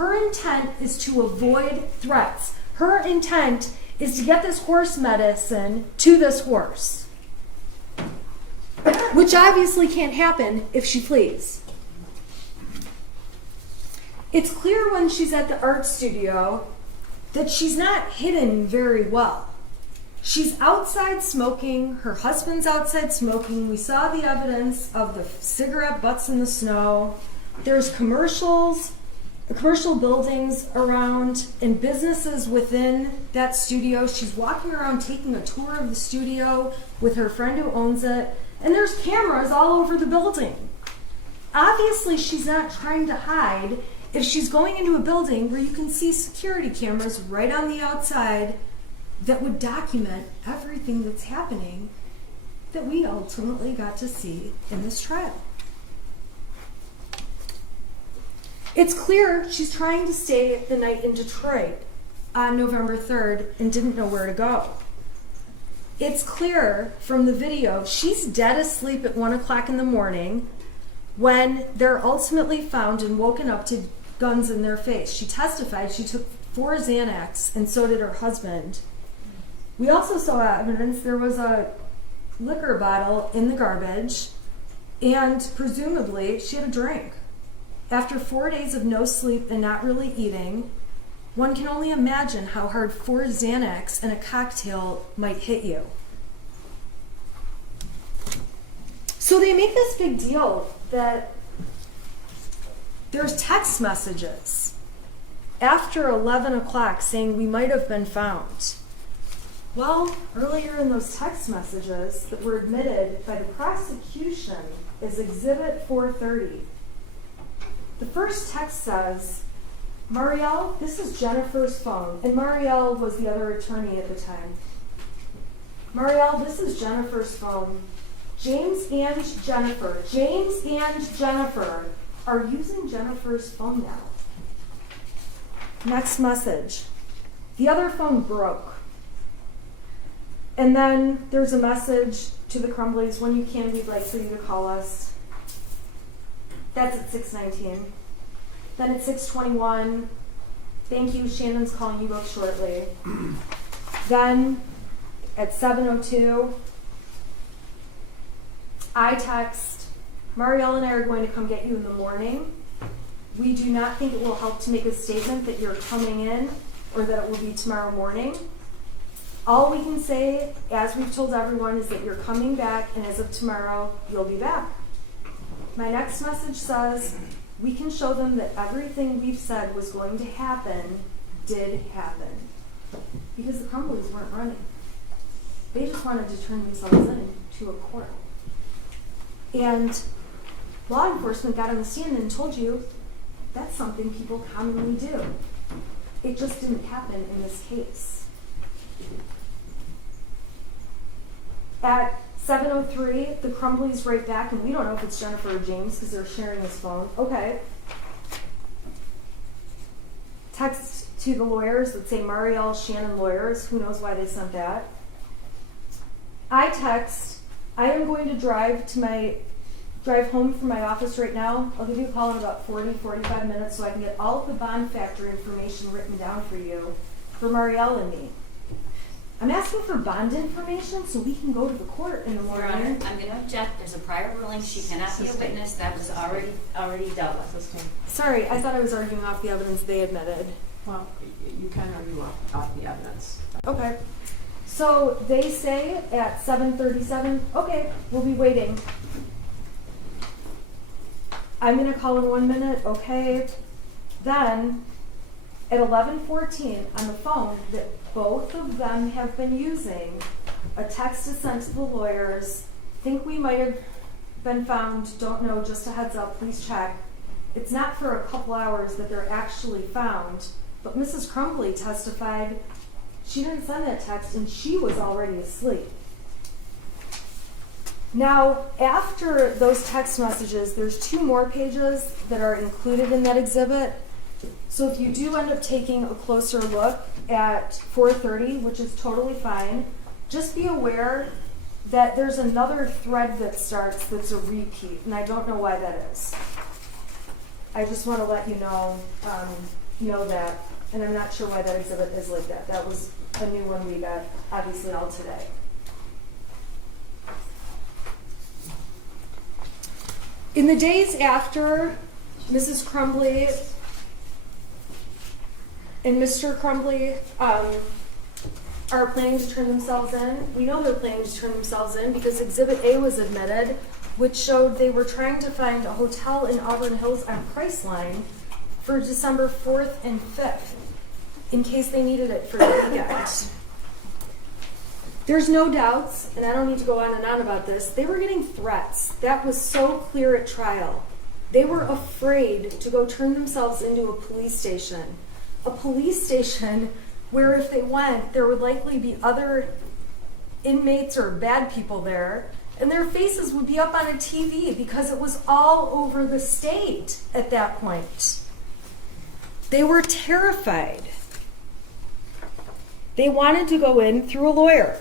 Her intent is to avoid threats. Her intent is to get this horse medicine to this horse, which obviously can't happen if she flees. It's clear when she's at the art studio that she's not hidden very well. She's outside smoking, her husband's outside smoking. We saw the evidence of the cigarette butts in the snow. There's commercial buildings around and businesses within that studio. She's walking around taking a tour of the studio with her friend who owns it, and there's cameras all over the building. Obviously, she's not trying to hide if she's going into a building where you can see security cameras right on the outside that would document everything that's happening that we ultimately got to see in this trial. It's clear she's trying to stay the night in Detroit on November 3rd and didn't know where to go. It's clear from the video she's dead asleep at 1 o'clock in the morning when they're ultimately found and woken up to guns in their face. She testified she took 4 Xanax, and so did her husband. We also saw evidence there was a liquor bottle in the garbage, and presumably she had a drink. After 4 days of no sleep and not really eating, one can only imagine how hard 4 Xanax and a cocktail might hit you. So they make this big deal that there's text messages after 11 o'clock saying we might have been found. Well, earlier in those text messages that were admitted by the prosecution as Exhibit 430, the first text says, Marielle, this is Jennifer's phone. And Marielle was the other attorney at the time. Marielle, this is Jennifer's phone. James and Jennifer are using Jennifer's phone now. Next message. The other phone broke. And then there's a message to the Crumbleys, when you can, we'd like for you to call us. That's at 6:19. Then at 6:21, thank you, Shannon's calling you both shortly. Then at 7:02, I text, Marielle and I are going to come get you in the morning. We do not think it will help to make a statement that you're coming in or that it will be tomorrow morning. All we can say, as we've told everyone, is that you're coming back, and as of tomorrow, you'll be back. My next message says, we can show them that everything we've said was going to happen did happen. Because the Crumbleys weren't running. They just wanted to turn themselves in to a court. And law enforcement got on the stand and told you that's something people commonly do. It just didn't happen in this case. At 7:03, the Crumbleys write back, and we don't know if it's Jennifer or James because they're sharing his phone. Okay. Text to the lawyers that say Marielle, Shannon lawyers. Who knows why they sent that? I text, I am going to drive home from my office right now. I'll give you a call in about 45 minutes so I can get all of the bond factor information written down for you, for Marielle and me. I'm asking for bond information so we can go to the court in the morning. Your Honor, I'm going to object. There's a prior ruling. She cannot be a witness. That was already dealt with. Sorry, I thought I was arguing off the evidence they admitted. Well, you can argue off the evidence. Okay. So they say at 7:37, okay, we'll be waiting. I'm going to call in 1 minute, okay. Then at 11:14 on the phone that both of them have been using, a text is sent to the lawyers. Think we might have been found, don't know, just a heads up, please check. It's not for a couple hours that they're actually found, but Mrs. Crumbley testified she didn't send that text and she was already asleep. Now, after those text messages, there's 2 more pages that are included in that exhibit. So if you do end up taking a closer look at 430, which is totally fine, just be aware that there's another thread that starts that's a repeat, and I don't know why that is. I just want to let you know know that, and I'm not sure why that exhibit is like that. That was a new one we got, obviously, all today. In the days after Mrs. Crumbley and Mr. Crumbley are planning to turn themselves in, we know they're planning to turn themselves in because Exhibit A was admitted, which showed they were trying to find a hotel in Auburn Hills on Priceline for December 4th and 5th, in case they needed it for the weekend. There's no doubts, and I don't need to go on and on about this, they were getting threats. That was so clear at trial. They were afraid to go turn themselves into a police station. A police station where if they went, there would likely be other inmates or bad people there, and their faces would be up on a TV because it was all over the state at that point. They were terrified. They wanted to go in through a lawyer.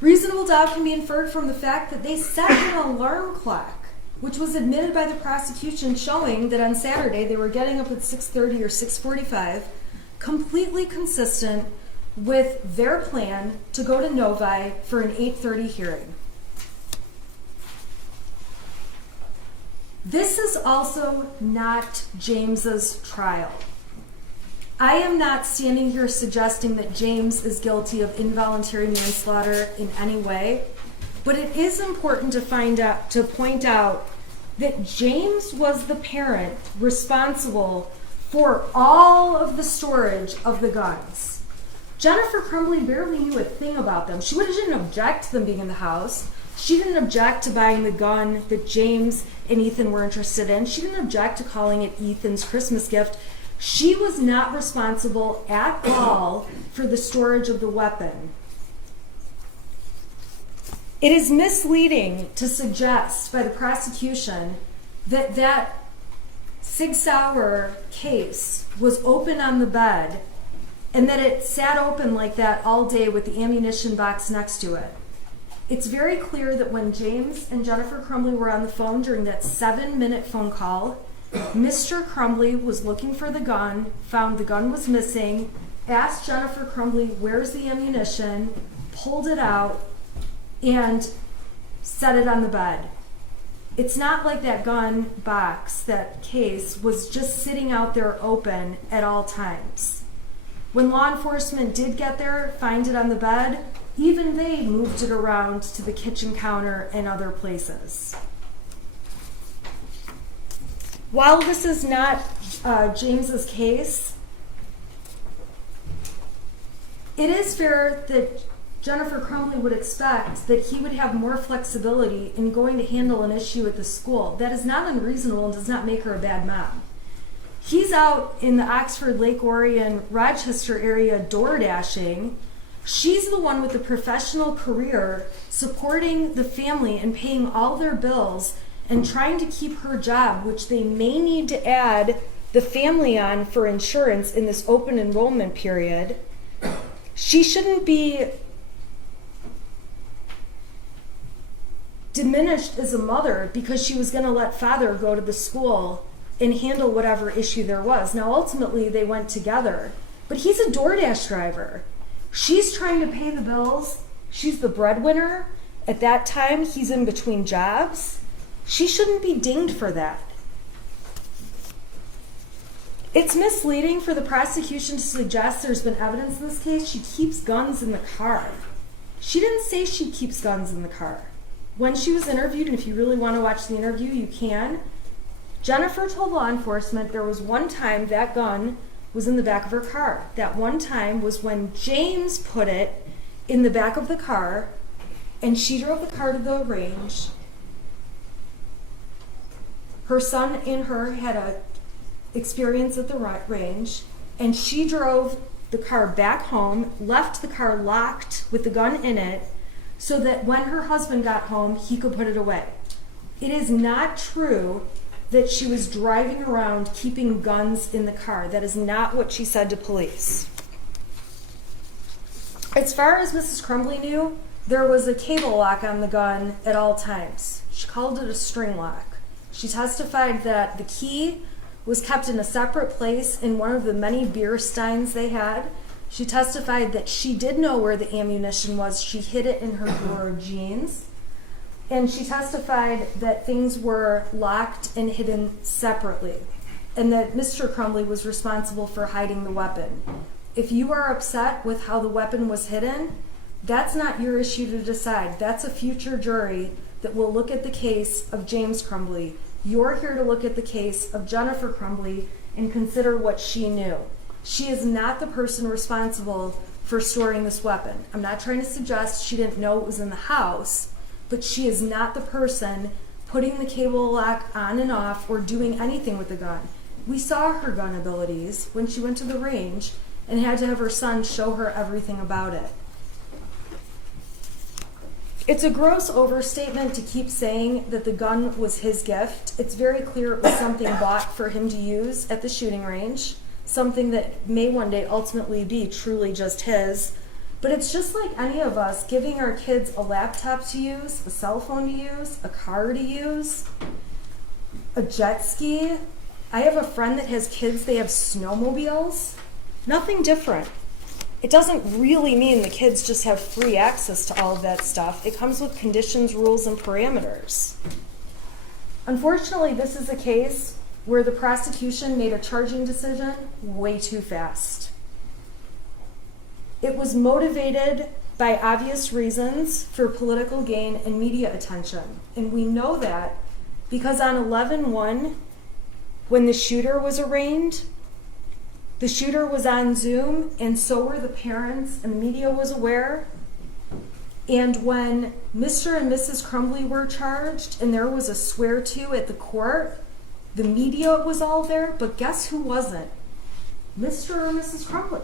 Reasonable doubt can be inferred from the fact that they set an alarm clock, which was admitted by the prosecution, showing that on Saturday they were getting up at 6:30 or 6:45, completely consistent with their plan to go to Novi for an 8:30 hearing. This is also not James's trial. I am not standing here suggesting that James is guilty of involuntary manslaughter in any way, but it is important to point out that James was the parent responsible for all of the storage of the guns. Jennifer Crumbley barely knew a thing about them. She didn't object to them being in the house. She didn't object to buying the gun that James and Ethan were interested in. She didn't object to calling it Ethan's Christmas gift. She was not responsible at all for the storage of the weapon. It is misleading to suggest by the prosecution that that Sig Sauer case was open on the bed and that it sat open like that all day with the ammunition box next to it. It's very clear that when James and Jennifer Crumbley were on the phone during that 7-minute phone call, Mr. Crumbley was looking for the gun, found the gun was missing, asked Jennifer Crumbley, where's the ammunition, pulled it out, and set it on the bed. It's not like that gun box, that case, was just sitting out there open at all times. When law enforcement did get there, find it on the bed, even they moved it around to the kitchen counter and other places. While this is not James's case, it is fair that Jennifer Crumbley would expect that he would have more flexibility in going to handle an issue at the school. That is not unreasonable and does not make her a bad mom. He's out in the Oxford, Lake Orion, Rochester area door dashing. She's the one with the professional career supporting the family and paying all their bills and trying to keep her job, which they may need to add the family on for insurance in this open enrollment period. She shouldn't be diminished as a mother because she was going to let father go to the school and handle whatever issue there was. Now, ultimately, they went together, but he's a DoorDash driver. She's trying to pay the bills. She's the breadwinner. At that time, he's in between jobs. She shouldn't be dinged for that. It's misleading for the prosecution to suggest there's been evidence in this case. She keeps guns in the car. She didn't say she keeps guns in the car. When she was interviewed, and if you really want to watch the interview, you can, Jennifer told law enforcement there was one time that gun was in the back of her car. That one time was when James put it in the back of the car, and she drove the car to the range. Her son and her had a experience at the range, and she drove the car back home, left the car locked with the gun in it, so that when her husband got home, he could put it away. It is not true that she was driving around keeping guns in the car. That is not what she said to police. As far as Mrs. Crumbley knew, there was a cable lock on the gun at all times. She called it a string lock. She testified that the key was kept in a separate place in one of the many beer steins they had. She testified that she did know where the ammunition was. She hid it in her drawer of jeans. And she testified that things were locked and hidden separately, and that Mr. Crumbley was responsible for hiding the weapon. If you are upset with how the weapon was hidden, that's not your issue to decide. That's a future jury that will look at the case of James Crumbley. You're here to look at the case of Jennifer Crumbley and consider what she knew. She is not the person responsible for storing this weapon. I'm not trying to suggest she didn't know it was in the house, but she is not the person putting the cable lock on and off or doing anything with the gun. We saw her gun abilities when she went to the range and had to have her son show her everything about it. It's a gross overstatement to keep saying that the gun was his gift. It's very clear it was something bought for him to use at the shooting range, something that may one day ultimately be truly just his. But it's just like any of us giving our kids a laptop to use, a cell phone to use, a car to use, a jet ski. I have a friend that has kids, they have snowmobiles. Nothing different. It doesn't really mean the kids just have free access to all of that stuff. It comes with conditions, rules, and parameters. Unfortunately, this is a case where the prosecution made a charging decision way too fast. It was motivated by obvious reasons for political gain and media attention. And we know that because on 11/1, when the shooter was arraigned, the shooter was on Zoom, and so were the parents, and the media was aware. And when Mr. and Mrs. Crumbley were charged, and there was a swear-to at the court, the media was all there, but guess who wasn't? Mr. or Mrs. Crumbley.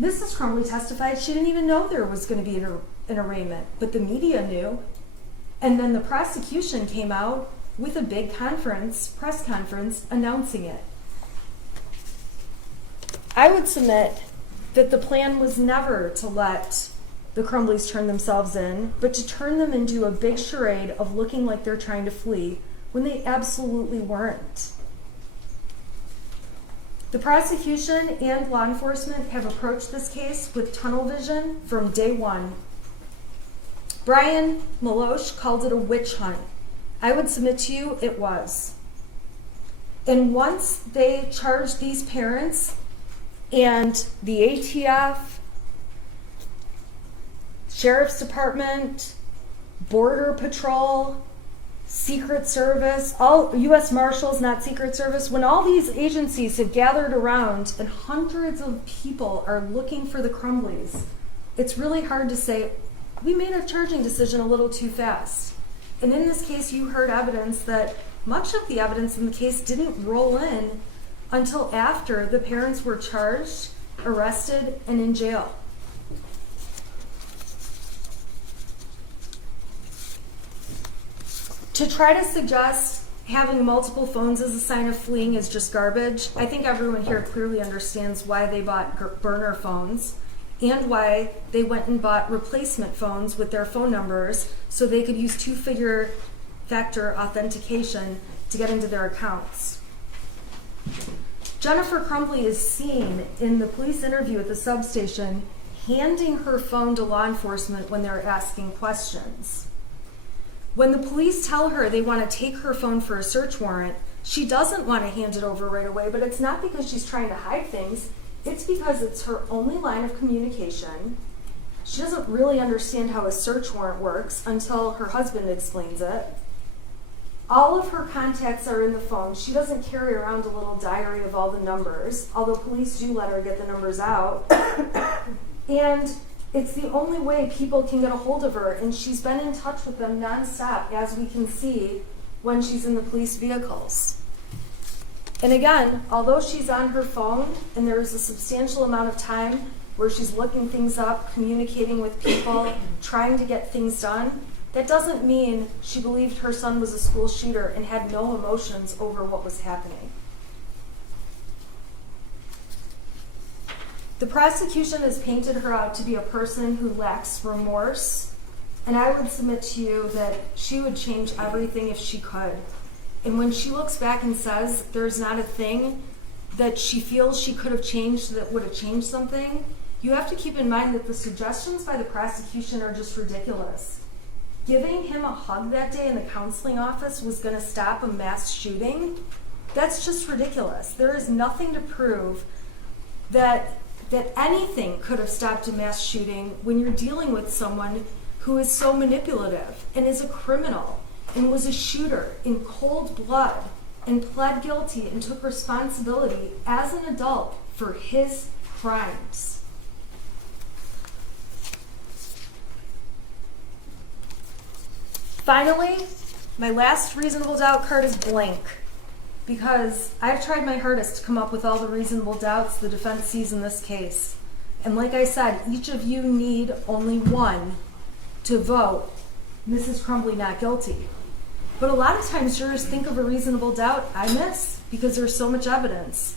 Mrs. Crumbley testified she didn't even know there was going to be an arraignment, but the media knew. And then the prosecution came out with a big press conference, announcing it. I would submit that the plan was never to let the Crumbleys turn themselves in, but to turn them into a big charade of looking like they're trying to flee when they absolutely weren't. The prosecution and law enforcement have approached this case with tunnel vision from day one. Brian Maloche called it a witch hunt. I would submit to you it was. And once they charged these parents, and the ATF, Sheriff's Department, Border Patrol, Secret Service, all U.S. Marshals, not Secret Service, when all these agencies have gathered around and hundreds of people are looking for the Crumbleys, it's really hard to say, we made a charging decision a little too fast. And in this case, you heard evidence that much of the evidence in the case didn't roll in until after the parents were charged, arrested, and in jail. To try to suggest having multiple phones as a sign of fleeing is just garbage. I think everyone here clearly understands why they bought burner phones and why they went and bought replacement phones with their phone numbers so they could use two-factor authentication to get into their accounts. Jennifer Crumbley is seen in the police interview at the substation handing her phone to law enforcement when they're asking questions. When the police tell her they want to take her phone for a search warrant, she doesn't want to hand it over right away, but it's not because she's trying to hide things. It's because it's her only line of communication. She doesn't really understand how a search warrant works until her husband explains it. All of her contacts are in the phone. She doesn't carry around a little diary of all the numbers, although police do let her get the numbers out. And it's the only way people can get a hold of her, and she's been in touch with them nonstop, as we can see when she's in the police vehicles. And again, although she's on her phone, and there is a substantial amount of time where she's looking things up, communicating with people, trying to get things done, that doesn't mean she believed her son was a school shooter and had no emotions over what was happening. The prosecution has painted her out to be a person who lacks remorse, and I would submit to you that she would change everything if she could. And when she looks back and says there's not a thing that she feels she could have changed that would have changed something, you have to keep in mind that the suggestions by the prosecution are just ridiculous. Giving him a hug that day in the counseling office was going to stop a mass shooting. That's just ridiculous. There is nothing to prove that anything could have stopped a mass shooting when you're dealing with someone who is so manipulative and is a criminal and was a shooter in cold blood and pled guilty and took responsibility as an adult for his crimes. Finally, my last reasonable doubt card is blank, because I've tried my hardest to come up with all the reasonable doubts the defense sees in this case. And like I said, each of you need only one to vote Mrs. Crumbley not guilty. But a lot of times jurors think of a reasonable doubt I miss because there's so much evidence.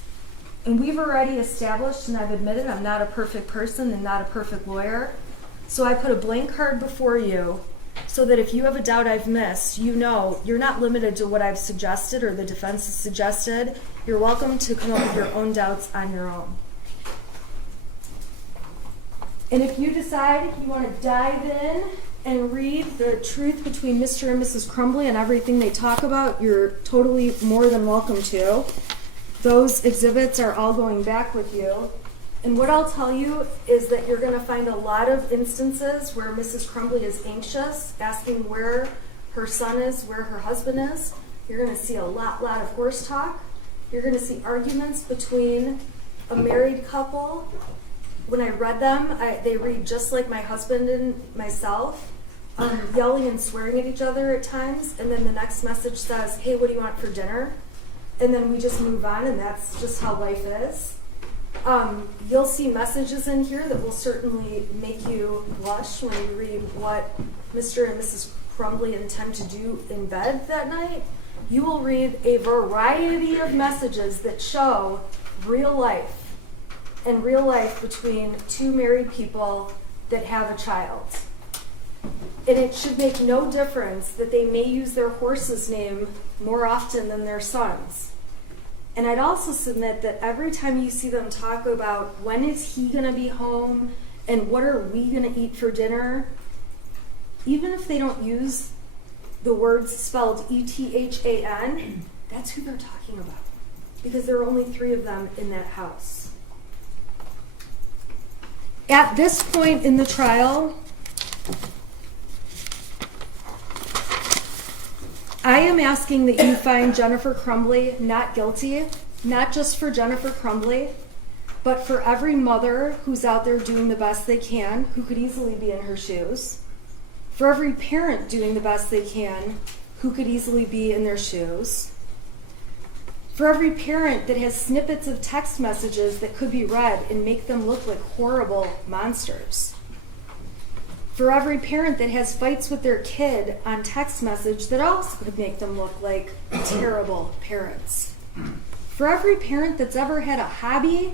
And we've already established, and I've admitted I'm not a perfect person and not a perfect lawyer, so I put a blank card before you so that if you have a doubt I've missed, you know you're not limited to what I've suggested or the defense has suggested. You're welcome to come up with your own doubts on your own. And if you decide you want to dive in and read the truth between Mr. and Mrs. Crumbley and everything they talk about, you're totally more than welcome to. Those exhibits are all going back with you. And what I'll tell you is that you're going to find a lot of instances where Mrs. Crumbley is anxious, asking where her son is, where her husband is. You're going to see a lot of horse talk. You're going to see arguments between a married couple. When I read them, they read just like my husband and myself, yelling and swearing at each other at times. And then the next message says, hey, what do you want for dinner? And then we just move on, and that's just how life is. You'll see messages in here that will certainly make you blush when you read what Mr. and Mrs. Crumbley intend to do in bed that night. You will read a variety of messages that show real life, and real life between two married people that have a child. And it should make no difference that they may use their horse's name more often than their son's. And I'd also submit that every time you see them talk about when is he going to be home and what are we going to eat for dinner, even if they don't use the words spelled E-T-H-A-N, that's who they're talking about, because there are only 3 of them in that house. At this point in the trial, I am asking that you find Jennifer Crumbley not guilty, not just for Jennifer Crumbley, but for every mother who's out there doing the best they can, who could easily be in her shoes, for every parent doing the best they can, who could easily be in their shoes, for every parent that has snippets of text messages that could be read and make them look like horrible monsters, for every parent that has fights with their kid on text message that also could make them look like terrible parents. For every parent that's ever had a hobby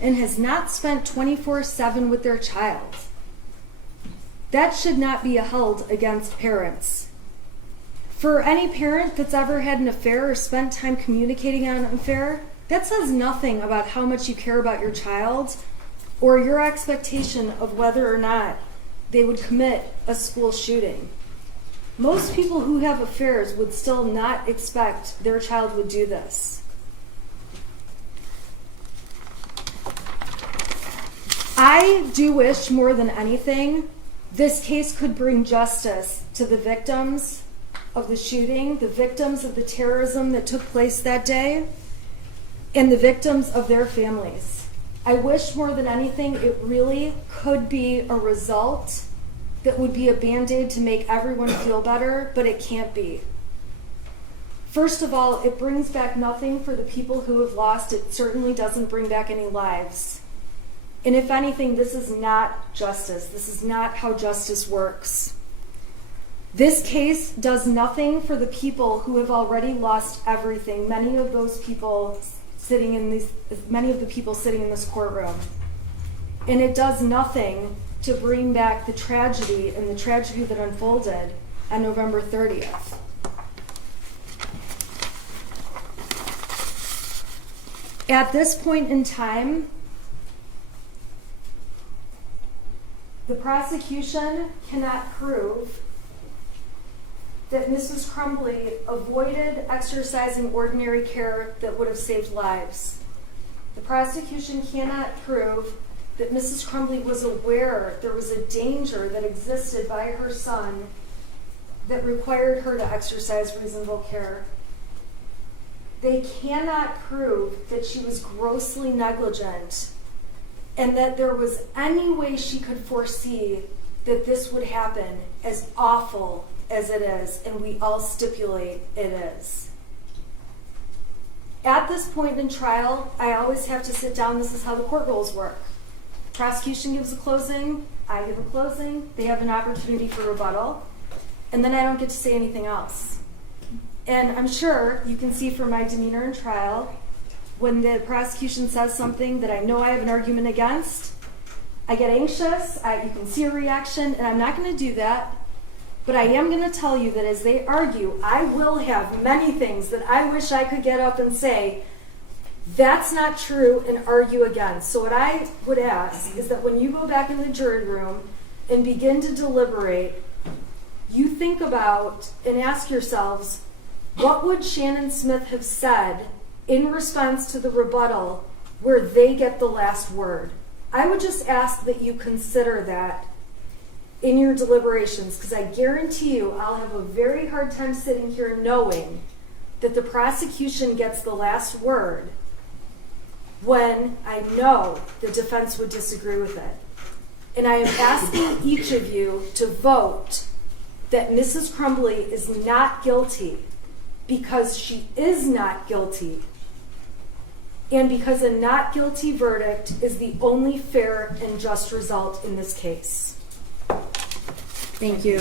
and has not spent 24/7 with their child. That should not be held against parents. For any parent that's ever had an affair or spent time communicating on an affair, that says nothing about how much you care about your child or your expectation of whether or not they would commit a school shooting. Most people who have affairs would still not expect their child would do this. I do wish more than anything this case could bring justice to the victims of the shooting, the victims of the terrorism that took place that day, and the victims of their families. I wish more than anything it really could be a result that would be a Band-Aid to make everyone feel better, but it can't be. First of all, it brings back nothing for the people who have lost. It certainly doesn't bring back any lives. And if anything, this is not justice. This is not how justice works. This case does nothing for the people who have already lost everything. Many of the people sitting in this courtroom. And it does nothing to bring back the tragedy and the tragedy that unfolded on November 30th. At this point in time, the prosecution cannot prove that Mrs. Crumbley avoided exercising ordinary care that would have saved lives. The prosecution cannot prove that Mrs. Crumbley was aware there was a danger that existed by her son that required her to exercise reasonable care. They cannot prove that she was grossly negligent and that there was any way she could foresee that this would happen, as awful as it is, and we all stipulate it is. At this point in trial, I always have to sit down. This is how the court rules work. Prosecution gives a closing, I give a closing, they have an opportunity for rebuttal, and then I don't get to say anything else. And I'm sure you can see from my demeanor in trial, when the prosecution says something that I know I have an argument against, I get anxious, you can see a reaction, and I'm not going to do that. But I am going to tell you that as they argue, I will have many things that I wish I could get up and say, that's not true, and argue against. So what I would ask is that when you go back in the jury room and begin to deliberate, you think about and ask yourselves, what would Shannon Smith have said in response to the rebuttal where they get the last word? I would just ask that you consider that in your deliberations, because I guarantee you I'll have a very hard time sitting here knowing that the prosecution gets the last word when I know the defense would disagree with it. And I am asking each of you to vote that Mrs. Crumbley is not guilty, because she is not guilty, and because a not guilty verdict is the only fair and just result in this case. Thank you.